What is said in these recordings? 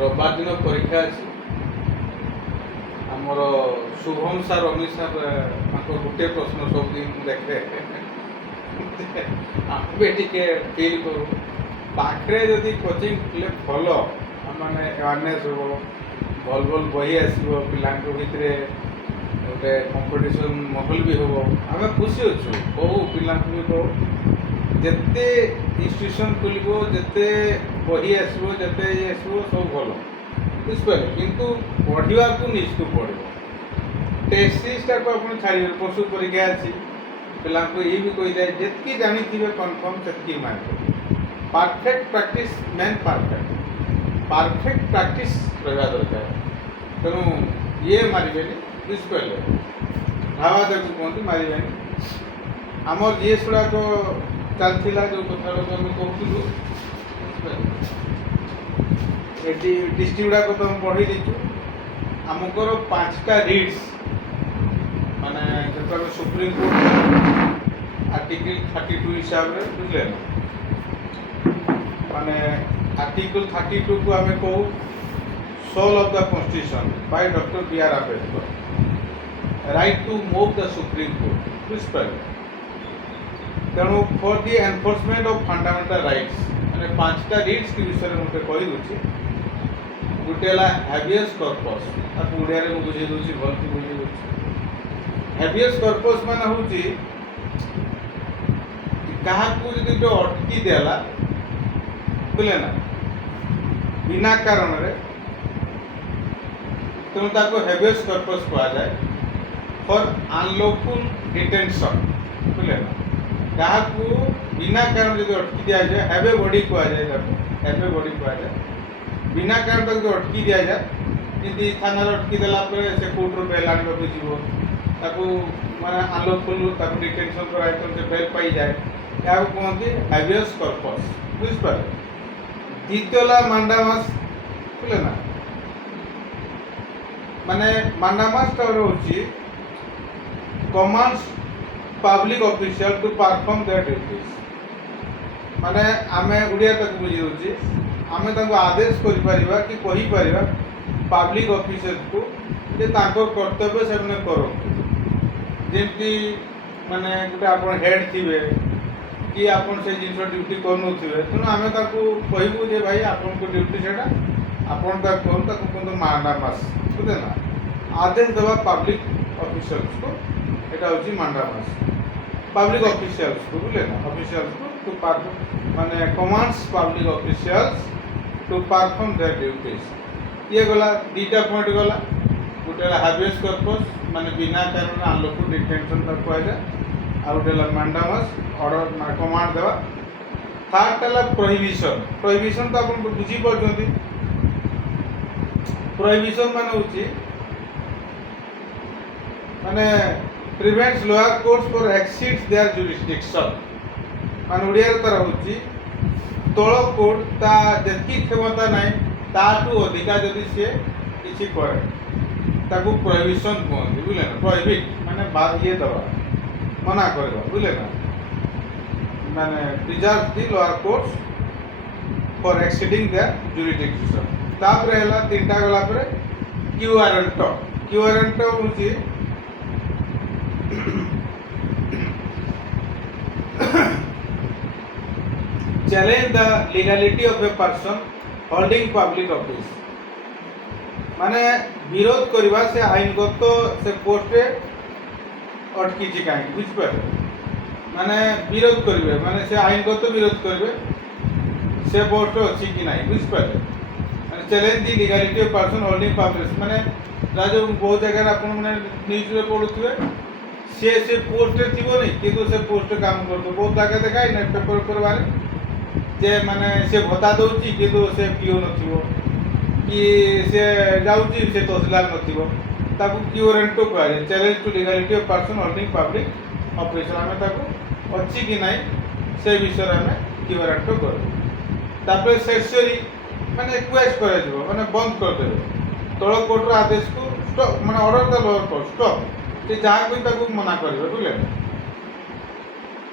रविवार दिन परीक्षा अच्छी आमर शुभम सार अमित सार गोटे प्रश्न सब दिन देखे आम भी टे फिल करूँ पाखे जदि कोचिंग भल माने अवेयरनेस हो भल भल बही आसो पिला भितर गोटे कंपटीशन माहौल भी हम आम खुशी अच्छु कहू पिला भी कहू जिते इन्स्टिट्यूशन खोलो जिते बही आसो जिते ये आसो सब भल बुझिपारे किंतु पढ़ा को निजक पड़ो टेस्टा को आप छाड़े पशु परीक्षा अच्छी पिला ये भी कही जाए जितकी जानी कन्फर्म से mark perfect practice main perfect practice रहा दरकार तेणु ये मारे बुझिपारे ढावा देखो कहते मारे आमर ये गुड़ाक चलता जो कथा आम कहूँ ये डिस्ट्रिक्ट गुड़ाक तो पढ़ी देचु आमकर 5टा रीड्स माने जो सुप्रीम कोर्ट आर्टिकल 32 हिसाब से बुझले माने आर्टिकल 32 को आम कहू soul of the constitution by doctor B R. Ambedkar right to move the supreme court बुझिपारे तेणु for the enforcement of fundamental rights मैंने 5टा रीड्स के विषय में मुझे कही दूसरी गोटे है हैबियस कॉर्पस आपको ओडिया में बुझे दूसरी भल की बुझे दूसरी हैबियस कॉर्पस मान हूँ क्या अटकी देला बुझे ना बिना कारण तेणु ताको हैबियस कॉर्पस कहा जाए फॉर अनलॉफुल डिटेंशन बुझे ना क्या बिना कारण जो अटकी दि जाए हैवे बॉडी कहा जाए हैवे बॉडी कहा जाए बिना कारण तक जो अटकी दि जाए जमी थाना अटकी देला से कोर्टर बेल आने को माने अनलॉफुल डिटेंशन कराए से बेल पाई जाए या कहते हैबियस कॉर्पस बुझिपारे द्वितीय मांडामास बुझे ना माने मांडामास हूँ commands public official to perform their duties माने आमे उड़िया तक बुझी दूची आमे ताको आदेश करि परिबा कि कहि परिबा पब्लिक ऑफिसर को जे ताको कर्तव्य से मने करो जेंति माने गोटे आपण हेड थिबे कि आपण से जिन ड्यूटी करनु थिबे तनो आमे ताको कहिबु जे भाई आपण को ड्यूटी सेटा आपण ता कोन ताको कोन मांडा मास बुझे ना आदेश देवा पब्लिक ऑफिसर्स को एटा होची मांडा मास पब्लिक ऑफिशियल्स को बुझे ना ऑफिशियल्स को टू परफॉर्म माने commands public officials to perform their duties ये गला दीटा पॉइंट गला गोटे हैबियस कॉर्पस माने बिना कारण अनलॉफुल डिटेंशन तक कहा जाए आ गोटे मांडामास ऑर्डर माने कमांड देवा थर्ड है प्रोहिबिशन प्रोहिबिशन तो आप बुझी पार्टी प्रोहिबिशन माने होची माने prevents lower courts for exceeds their jurisdiction मान ओडिया तार होची तल कोर्ट ता जति क्षमता नाही ताटू अधिका जदि से किछि करे ताकू प्रोहिबिशन कहते बुझले ना प्रोहिबिट माने ये दवा मना करबा बुझले ना माने reserve the lower courts for exceeding their jurisdiction तापर हैला तीनटा गला पर क्यू वारंट होची challenge the legality of a person holding public office माने विरोध करवा से आईनगत से पोस्ट अटकी कहीं बुझिपारे माने विरोध करेंगे माने से आईनगत विरोध करेंगे से पोस्ट अच्छी कि नहीं बुझिपारे माने challenge the legality of person holding public माने जो बहुत जगह आप न्यूज में पढ़ुवे से पोस्ट थी नहीं किंतु से पोस्ट काम कर बहुत जगह देखा ना पेपर पर बारे जे माने से भत्ता दौची किंतु से पीओ नथिबो कि से जाउची से तहसीलदार नथिबो ताकू क्यू रेंटो कहा जाए challenge to legality of person holding public office आम ताकू अच्छी कि नहीं से विषय आम क्यू रेंटो कर तापर सेक्सुअली माने रिक्वेस्ट कर माने बंद कर देबे तल कोर्टर आदेश को स्टॉप माने order the lower court stop से जहाँ कोई ताकू मना करेंगे बुझे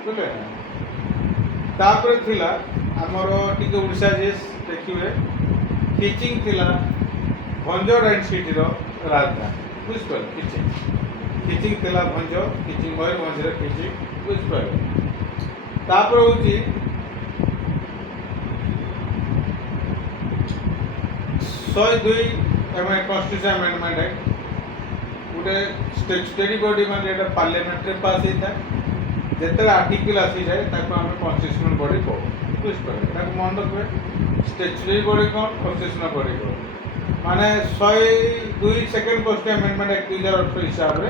बुझे तापर थिला आमर टिके ओडिशा जेस देखिए ଖିଚିଂ ଥିଲା ଭଞ୍ଜ ଡେନ୍ସିଟିର ରାଜଧାନୀ ବୁଝିପାରିଲେ। ଖିଚିଂ ଥିଲା ଭଞ୍ଜ, ଖିଚିଂ ମୟୂରଭଞ୍ଜରେ ଖିଚିଂ ବୁଝିପାରିଲେ। ତାପରେ ହେଉଛି 102 କନଷ୍ଟିଟ୍ୟୁସନ ଆମେଣ୍ଡମେଣ୍ଟ ଆକ୍ଟ ଗୋଟେ ଷ୍ଟେଚୁଟେରୀ ବଡି ମାନେ ଏଇଟା ପାର୍ଲିଆମେଣ୍ଟରେ ପାସ୍ ହେଇଥାଏ। ଯେତେବେଳେ ଆର୍ଟିକଲ ଆସିଯାଏ ତାକୁ ଆମେ କନଷ୍ଟିଟ୍ୟୁସନାଲ ବଡି କହୁ ବୁଝିପାରିଲେ। ତାକୁ ମନେ ରଖିବେ ଷ୍ଟେଚୁଟେରୀ ବଡି କ'ଣ, କନଷ୍ଟିଟ୍ୟୁସନାଲ ବଡି କ'ଣ। ମାନେ 102 ସେକେଣ୍ଡ କନଷ୍ଟିଟ୍ୟୁସନ ଆମେଣ୍ଡମେଣ୍ଟ ଆକ୍ଟ 2018 ହିସାବରେ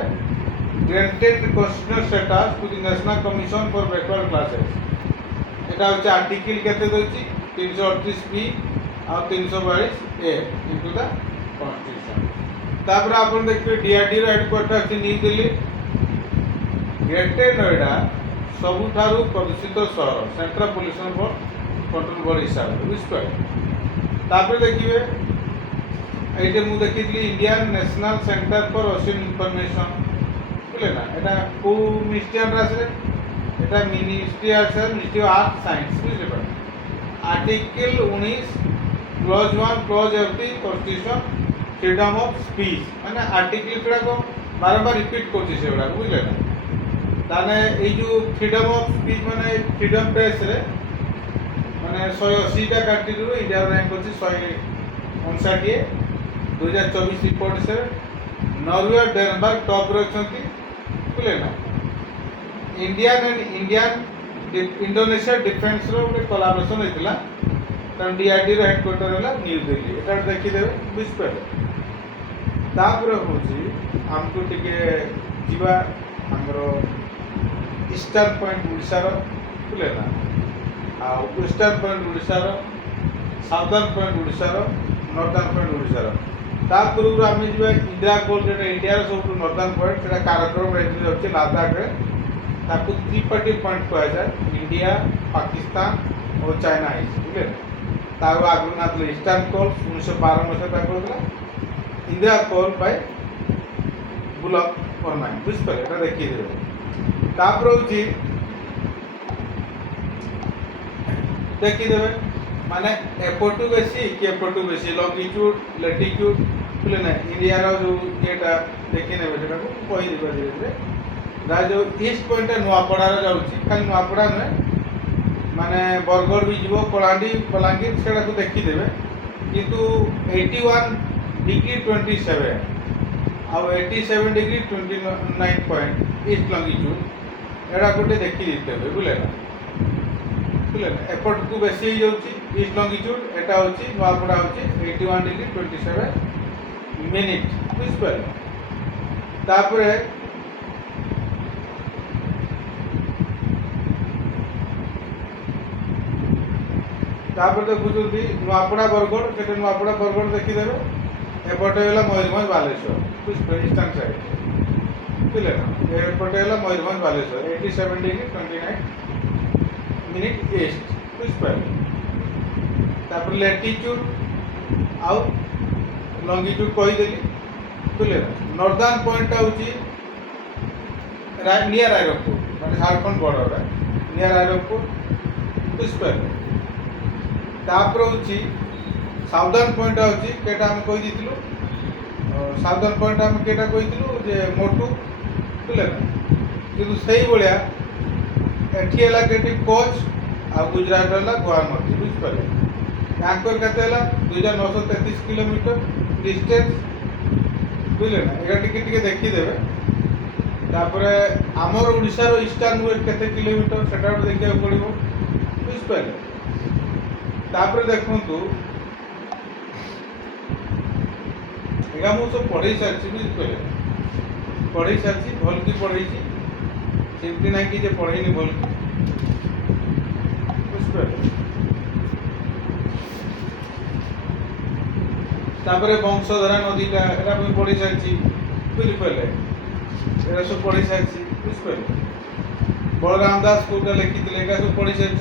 granted constitutional status to the national commission for backward classes. এটা হচ্ছে আর্টিকেল কেতে দেଉଛି 338 বি আর 342 এ ইনটু দা কনস্টিটিউশন। তারপরে আপনি দেখবে ডিআরডি র হেডকোয়ার্টার আছে নিউ দিল্লি। গ্রেটেড নয়ডা ସବୁଠାରୁ ପ୍ରଦୂଷିତ ସହର ସେଣ୍ଟ୍ରାଲ ପଲ୍ୟୁସନ କଣ୍ଟ୍ରୋଲ ବୋର୍ଡ ହିସାବରେ ବୁଝିପାରିଲେ। ତାପରେ ଦେଖିବେ এইটা ମୁଁ ଦେଖିଥିଲି Indian national centre for Ocean information ବୁଝିଲେ ନା। এটা କୋଉ ମିନିଷ୍ଟ୍ରି ଆଣ୍ଡର ଆସିଲେ, এটা মিনিস্ট্রি আছে মিনিস্ট্রি অফ আর্ট সায়েন্স বুঝলে। Article 19 clause 1 clause of the constitution freedom of speech মানে আর্টিকেল গুড়াক বারবার রিপিট করছি সেগুলা বুঝলে না। তাহলে এই যে ফ্রিডম অফ স্পিচ মানে ফ্রিডম প্রেসরে মানে 180টা কান্ট্রিরু ইন্ডিয়ার র্যাঙ্ক হচ্ছে 159 2024 রিপোর্ট সে নরওয়ে আর ডেনমার্ক টপ রে অଛନ୍ତି বুঝলে না। Indian and Indian Indonesia defence रो गोटे कोलाबोरेशन होइतिला कारण डीआरडी रो हेडक्वार्टर होला न्यू दिल्ली। एटा देखि देबे बुझिपारे। तापर होची हमको टिके जीवा हमरो ईस्टर्न पॉइंट ओडिसा रो बुझले ना आ वेस्टर्न पॉइंट ओडिसा रो साउदर्न पॉइंट ओडिसा रो नॉर्दर्न पॉइंट ओडिसा रो। तापर आमे जीवा इंदिरा कोल जेटा इंडिया रो सब नॉर्दर्न पॉइंट सेटा काराकोरम रेंज रे अछि लद्दाख रे। ताकू त्रिपाठी पॉइंट कहा जाए इंडिया पाकिस्तान और चाइना बुझे। तार आगु ना ईस्टर्न कोल 1912 मसीहा इंदिरा कोल बाय बुलक फरमान बुझिपारे। এটা দেখিয়ে দেবে। তারপরে হচ্ছে দেখিয়ে দেবে মানে এপটু বেশি কি এপটু বেশি লঙ্গিट्यूड ল্যাটিट्यूड বুঝলে না। ইন্ডিয়ার যে এটা দেখিয়ে নেবে সেটাকে কই দিবা ধীরে ধীরে। जो ईस्ट पॉइंट नुआपड़ार जाऊँगी खाली नुआपड़ा नुहे माने बरगढ़ भी जीव कलाहांडी बलांगीर से देखीदे किंतु 81 डिग्री 27 आउ 87 डिग्री 29 पॉइंट ईस्ट लंगिट्यूड एटा गोटे देखी देते बुझे ना बुझे ना। एपट को बेसी हो जाऊँगी ईस्ट लंगिट्यूड एटा होची नुआपड़ा होची 81 डिग्री 27 मिनिट बुझिपारे। तापरे तापर देखुଛନ୍ତି नुआपड़ा बरगढ़ से नुआपड़ा बरगढ़ देखीदे एपटे है मयूरभंज बालेश्वर बुझे ईस्टर्न साइड बुझे ना। एपटे है Mayurbhanj Baleswar 87 degree 29 minute east बुझिपारे। तापर लैटिट्यूड आउ लंगिट्यूड कहीदेली बुझे ना। नॉर्दर्न पॉइंट होची नियर आयरनपुर माने झारखंड बॉर्डर नियर आयरनपुर बुझिपारे। तापर होची साउदर्न पॉइंट होची केटा हम कहि दिथिलु साउदर्न पॉइंट हम केटा कहिथिलु जे मोटू बुझले ना। किंतु सही बलिया एठी हला केटी कोच आ गुजरात हला गुवाहाटी बुझिपारे। यांकर कते हला 2933 किलोमीटर डिस्टेंस बुझले ना। एगा टिके टिके देखि देबे। तापरे हमर ओडिसा रो ईस्टर्न वेस्ट केते किलोमीटर सेटा देखिया पड़िबो बुझिपारे। तापर देखु एगा मु सब पढ़े सारी बुझे पढ़े सारी भल की पढ़े सेमती ना कि पढ़ेनी भल की बुझे। तापर वंशधारा नदीटा एटा भी पढ़े सारी बुझिपारे। एटा सब पढ़े सारी बुझिपारे। बलराम दास कोटा लिखी सब पढ़े सारी।